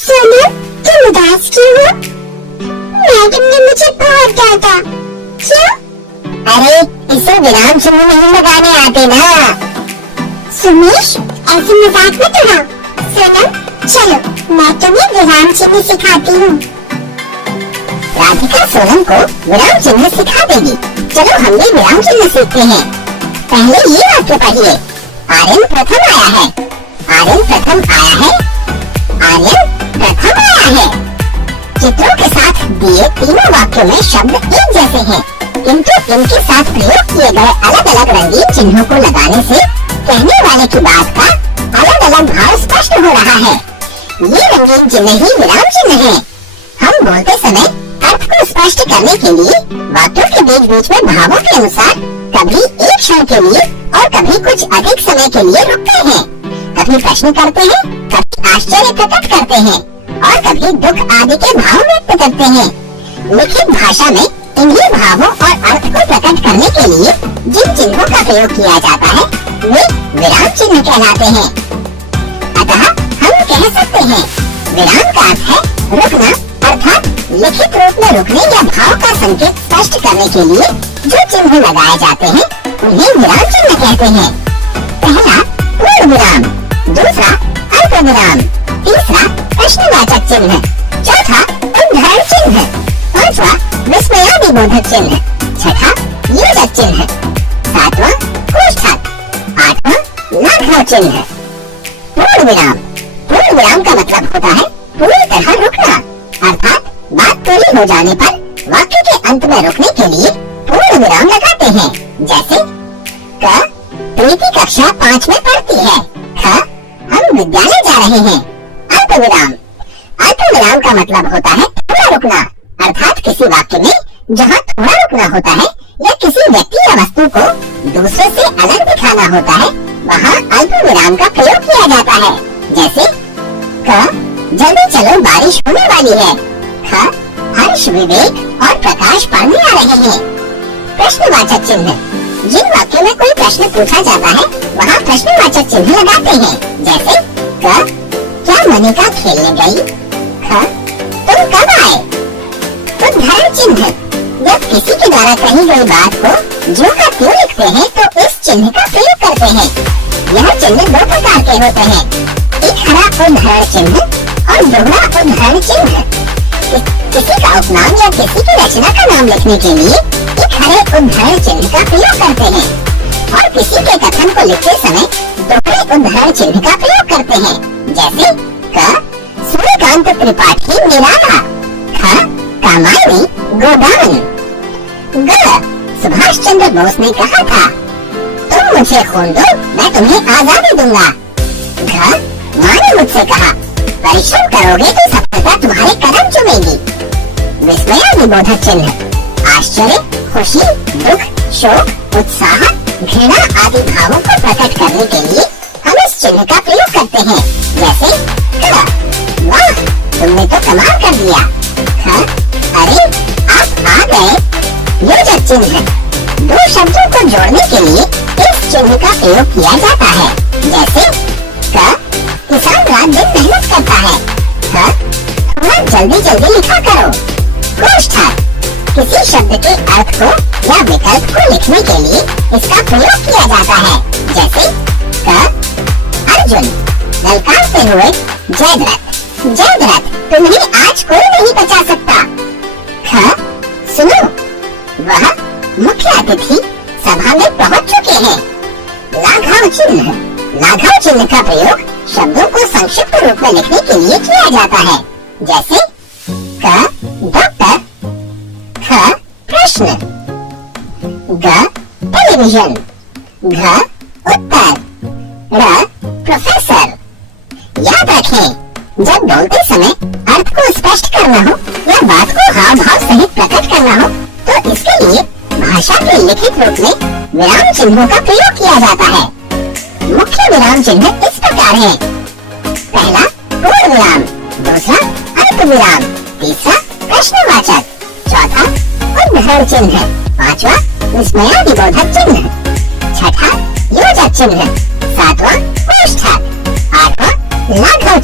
सोनू, तुम उदास क्यों हो? मैडम ने मुझे बहुत डांटा। क्यों? अरे इसे विराम चिन्ह नहीं लगाने आते ना। सुमेश, ऐसे मजाक मत उड़ाओ। सोनम, चलो मैं तुम्हें विराम चिन्ह सिखाती हूँ। राधिका सोनम को विराम चिन्ह सिखा देगी। चलो हम भी विराम चिन्ह सीखते हैं। पहले ये वाक्य पढ़िए। आर्यन प्रथम आया है। आर्यन प्रथम आया है। आर्यन प्रथम आया है। चित्रों के साथ दिए तीनों वाक्यों में शब्द एक जैसे हैं, किंतु इनके साथ प्रयोग किए गए अलग अलग रंगीन चिन्हों को लगाने से कहने वाले की बात का अलग अलग भाव स्पष्ट हो रहा है। ये रंगीन चिन्ह ही विराम चिन्ह है। हम बोलते समय अर्थ को स्पष्ट करने के लिए वाक्यों के बीच बीच में भावों के अनुसार कभी एक क्षण के लिए और कभी कुछ अधिक समय के लिए रुकते हैं। कभी प्रश्न करते हैं, कभी आश्चर्य प्रकट करते हैं और कभी दुख आदि के भाव व्यक्त करते हैं। लिखित भाषा में इन्हीं भावों और अर्थ को प्रकट करने के लिए जिन चिन्हों का प्रयोग किया जाता है वे विराम चिन्ह कहलाते हैं। अतः हम कह सकते हैं विराम का अर्थ है रुकना, अर्थात लिखित रूप में रुकने या भाव का संकेत स्पष्ट करने के लिए जो चिन्ह लगाए जाते हैं उन्हें विराम चिन्ह कहते हैं। पहला पूर्ण विराम, दूसरा अल्प विराम, तीसरा प्रश्नवाचक चिन्ह, चौथा उद्धरण चिन्ह, पांचवा विस्मयादिबोधक चिन्ह, छठा योजक चिन्ह, सातवां कोष्ठक, आठवां लाघव चिन्ह। पूर्ण विराम, पूर्ण विराम का मतलब होता है पूरी तरह रुकना, अर्थात बात पूरी हो जाने पर वाक्य के अंत में रुकने के लिए पूर्ण विराम लगाते हैं। जैसे क प्रीति कक्षा 5 में पढ़ती है। ख हम विद्यालय जा रहे हैं। अल्प विराम, अल्प विराम का मतलब होता है थोड़ा रुकना, अर्थात किसी वाक्य में जहाँ थोड़ा रुकना होता है या किसी व्यक्ति या वस्तु को दूसरे से अलग दिखाना होता है वहाँ अल्प विराम का प्रयोग किया जाता है। जैसे क जल्दी चलो बारिश होने वाली है। ख हर्ष, विवेक और प्रकाश पढ़ने आ रहे हैं। प्रश्नवाचक चिन्ह, जिन वाक्यों में कोई प्रश्न पूछा जाता है वहाँ प्रश्नवाचक चिन्ह लगाते हैं। जैसे क क्या मनिका खेलने गई? ख तुम कब आए? उद्धरण चिन्ह, जब किसी के द्वारा कही गई बात को ज्यों का त्यों लिखते हैं तो इस चिन्ह का प्रयोग करते हैं। यह चिन्ह दो प्रकार के होते हैं, एक हरा उद्धरण चिन्ह और दोहरा उद्धरण चिन्ह। किसी का उपनाम या किसी की रचना का नाम लिखने के लिए एक हरे उद्धरण चिन्ह का प्रयोग करते हैं और किसी के कथन को लिखते समय दोहरे उद्धरण चिन्ह का प्रयोग करते हैं। जैसे क सूर्यकांत त्रिपाठी निराला। ख कामायनी गोदान। ग सुभाष चंद्र बोस ने कहा था तुम मुझे खून दो मैं तुम्हें आजादी दूंगा। घ माँ ने मुझसे कहा परिश्रम करोगे तो सफलता तुम्हारे कदम चूमेगी। विस्मयादिबोधक चिन्ह, आश्चर्य, खुशी, दुख, शोक, उत्साह, घृणा आदि भावों को प्रकट करने के लिए हम इस चिन्ह का प्रयोग करते हैं। जैसे क वाह तुमने तो कमाल कर दिया। ख अरे आप आ गए। योजक चिन्ह, दो शब्दों को जोड़ने के लिए इस चिन्ह का प्रयोग किया जाता है। जैसे क किसान रात दिन मेहनत करता है। ख थोड़ा जल्दी जल्दी लिखा करो। कोष्ठक, किसी शब्द के अर्थ को या विकल्प को लिखने के लिए इसका प्रयोग किया जाता है। जैसे क अर्जुन ललकारते हुए जयद्रथ, जयद्रथ तुम्हें आज कोई नहीं बचा सकता। ख सुनो वह मुख्य अतिथि सभा में पहुंच चुके हैं। लाघव चिन्ह, लाघव चिन्ह का प्रयोग शब्दों को संक्षिप्त रूप में लिखने के लिए किया जाता है। जैसे क डॉक्टर, ख प्रश्न, ग टेलीविजन, घ उत्तर, र प्रोफेसर। याद रखें जब बोलते समय अर्थ को स्पष्ट करना हो या बात को हाव भाव सहित प्रकट करना हो तो इसके लिए भाषा के लिखित रूप में विराम चिन्हों का प्रयोग किया जाता है। मुख्य विराम चिन्ह इस प्रकार हैं। पहला पूर्ण विराम, दूसरा अल्प विराम, तीसरा प्रश्नवाचक, चौथा उद्धरण चिन्ह, पांचवा विस्मयादिबोधक चिन्ह, छठा योजक चिन्ह, सातवां कोष्ठक, आठवां लाघव